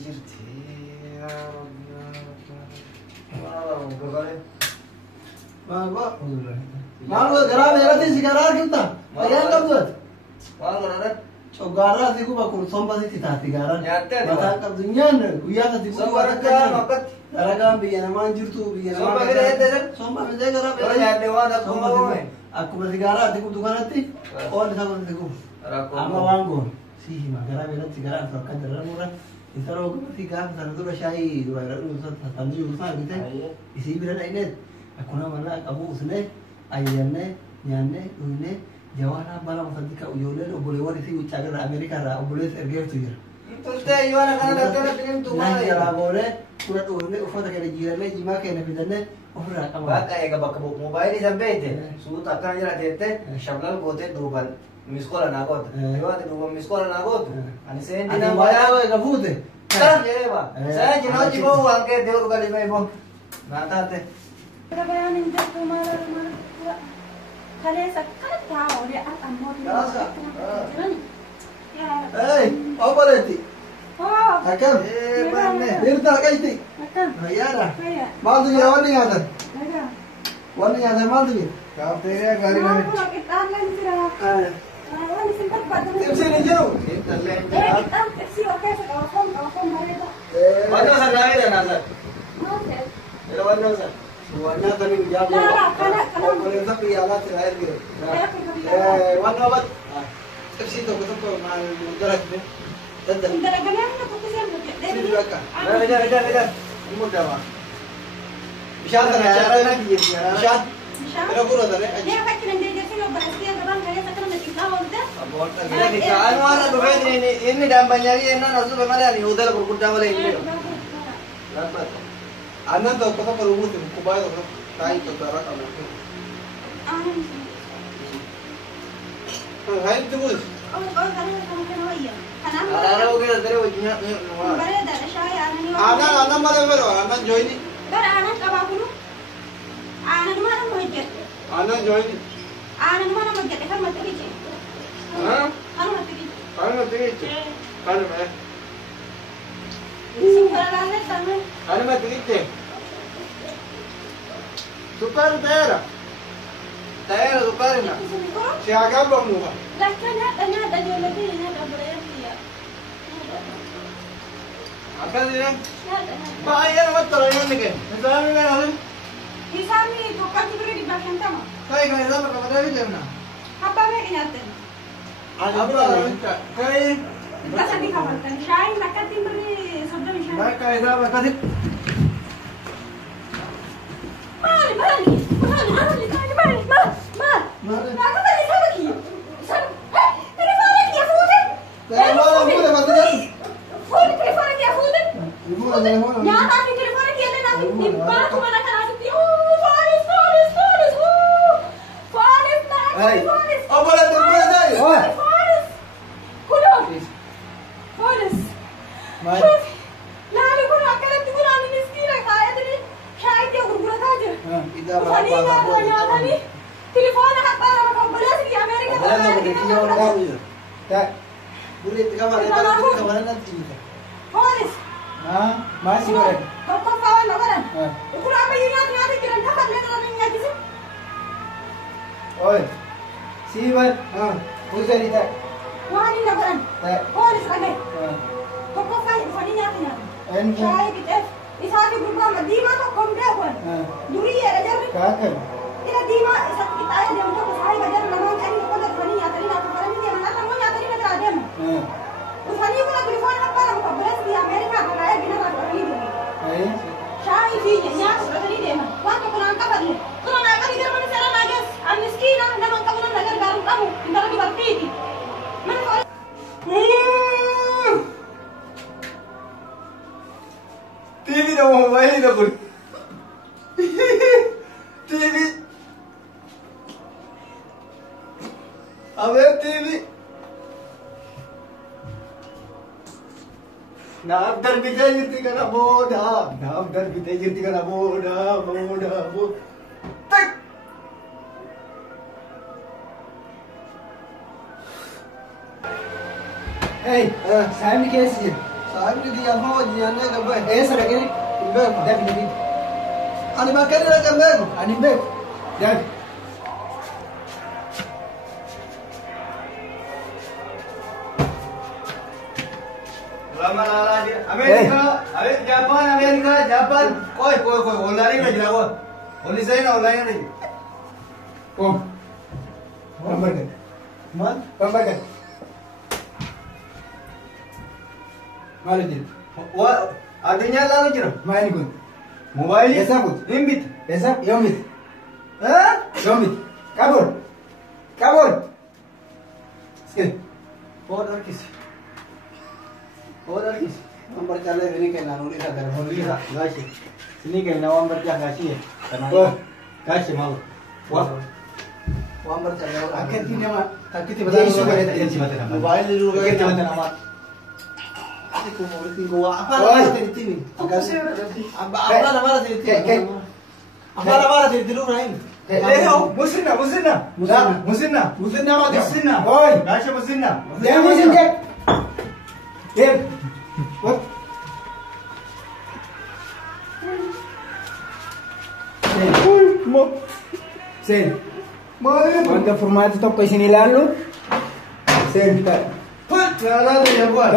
jirti ya Rabbi. Malu gerak merah ti sekarang kita. Ayam kabut. Malu ada. Cogaran sih gua bakul sompa sih titah tigaran. Nyata Mata kabdunya nih. Gua kasih gua Sompa kan makat. Darah biar manjur tuh biar. Sompa kita ada kan? Sompa aja gerak. Kalau nyata wanda kumau. Aku masih gerak tiku tuh kan nanti. Oh di sana tiku. Ama wanggo. Sih mah gerak merah tigaran so kan darah murah. Isaro gua masih gak sana tuh syai dua urusan tadi urusan gitu. Isi bilang ini. Aku nama kamu usne ayamne nyanne une jawara bala masadika uyole obole wari si ucaga Amerika ra obole sergeo tuya Tuste iwana kana datana pinin tu nah jara bole surat une ufata kene jirale jima kene bidane ofra kamu baka ega baka mobile sampai ite sut akan jara tete shablal gote duban miskola nagot iwana duban miskola nagot ani sen dina baya ega fute tar jeba saya jino jibo angke deur kali mai bo natate Trabalhando em Japão, parece a cara olha a amor. Hey, apa nanti? Oh, Akam, mana? Dirta kaiti. Akam. Ayara. Kaya. Mal tu jawan ni ada. Ada. Wan ni ada mal tu. Kau tere gari Mau gari. pulang kita online sih. Ah, ini sempat pada. Tim sini jauh. Kita lain. Kita sih oke sekarang mereka. Mana sagari dah nasa? Mau deh. Mana nasa? Warna tadi jawab. Kalau boleh tapi ya lah terakhir gitu. Warna apa? Tim situ betul mal mudarat ni. Tanda. Ganyan na po kasi ang Sini belakang. Dah. Mudah mah. Bisa tak cara lagi? Bisa. Kena pura tak? Dia pakai nanti dia sih lepas dia kadang kaya sekarang nanti tahu dah. Abot lagi. Kan mana tu ini dah banyak ni nasu bagaimana ni udah berkuda boleh ini. Dapat. Anak tu kata perlu tu kubai tu tai tu darah kamu. Hai tu bus. Oh, kamu kena iya. Ada okey dah terus punya ni. Bare dah saya ni. Anak mana baru? Anak join ni. Bare anak apa dulu? Anak mana mau jet? Anak join ni. Anak mana mau jet? Kan mati je. Hah? Kan mati je. Kan mati je. Kan mah. Sekarang ni tangan. Kan mati je. Sukar tera. Tera sukar na. Siaga bang mo. Lakan ada jual lagi ni ada boleh dia. Apa dia? Ada. Bayar betul yang ni ke? Betul ni kan? Isami bukan tu di belakang tamu. Kai kai sama kamu dah bilang na. Apa lagi nyata? Apa? Kai. Kasih di kamar kan. Syai nak timbri sudah syai. Dah kai sama kasih. Mari. Aku tadi sama lagi. Telefon lagi ya Fudan. Telefon aku dah mati dah. Telefon lagi ya Fudan. Ibu ada telefon. Nyata ni telefon lagi ada nanti. Di mana tu mana kan aku dia. Faris. Faris nak. Faris. Apa dah telefon saya? Faris. Kudo. Faris. Mari. Lalu kudo akan tu kudo ni miskin kaya tadi. Syai dia gurgura saja. Ida Tadi nak nyata ni. Telefon nak apa boleh di Amerika. Boleh nak pergi jauh dah ni. Tak. Boleh tiga malam dah tiga malam nanti. Faris. Masih boleh. Kau kawan nak kan? Ukuran apa ini nanti kira tak boleh kalau ni nyati sih. Oi. Siwan. Usah ni tak. Wah ni nak kan? Tak. Faris lagi. Kau kawan ini nyati nyati. Syai kita. Isaki berupa di mana kau dia kan? Duri ya ajar ni. Kakak. Ina di mana isat kita ada dia untuk saya bajar nama cari kau dah fani nyati ni nak fani dia mana kamu nyati ni nak ada mu. Usani pun nak telefon apa nak kau beres di Amerika kaya bina nak orang ini. Syai finya nyati orang ini dia. Waktu kau nak apa ni? Kau nak apa ni dia mana cara nagas? Amiskina nama kamu nak nagar baru kamu. Kita lagi berpikir. Mana kau? TV dah mobile dah pun. TV. Abe TV. Naafdar bijay jirti kana boda. Naafdar bijay jirti kana boda. Tak. Hey, Sami कैसी है? صاحبي دي يا ما وجهي انا قبل ايه سرقني امبارح ده بنبي انا ما كان لك امبارح انا امبارح ده Amerika, Japan, koi, online में जला हुआ, online से ना online नहीं, कौन नंबर के मन, नंबर के मालूम जी वो आदिन्या लाने चलो, मायने कौन मोबाइल, ऐसा कुछ इम्बित, ऐसा योमित हाँ, योमित काबुल इसके और किस, नंबर चले ini kayak nanuri sadar Holi सा, गाशी, ini kayak November क्या गाशी है, Wah. गाशी मालूम, wah नंबर चले आखिर तीन यामा, आखिर तीन Dia isu kan तीन बातें ना, मोबाइल dulu आखिर तीन kan बातें ना मार, aku mau tinggal apa Oi. nama dari sini apa sih ada sih? apa nama dari sini apa nama dari dulu Rahim Musinna, musim nama dia Musinna, oi गाशी मुसिन्ना, dia musim dia dia what Sen, quando formato sto poi se ne l'hanno? Senta, put, nada de igual.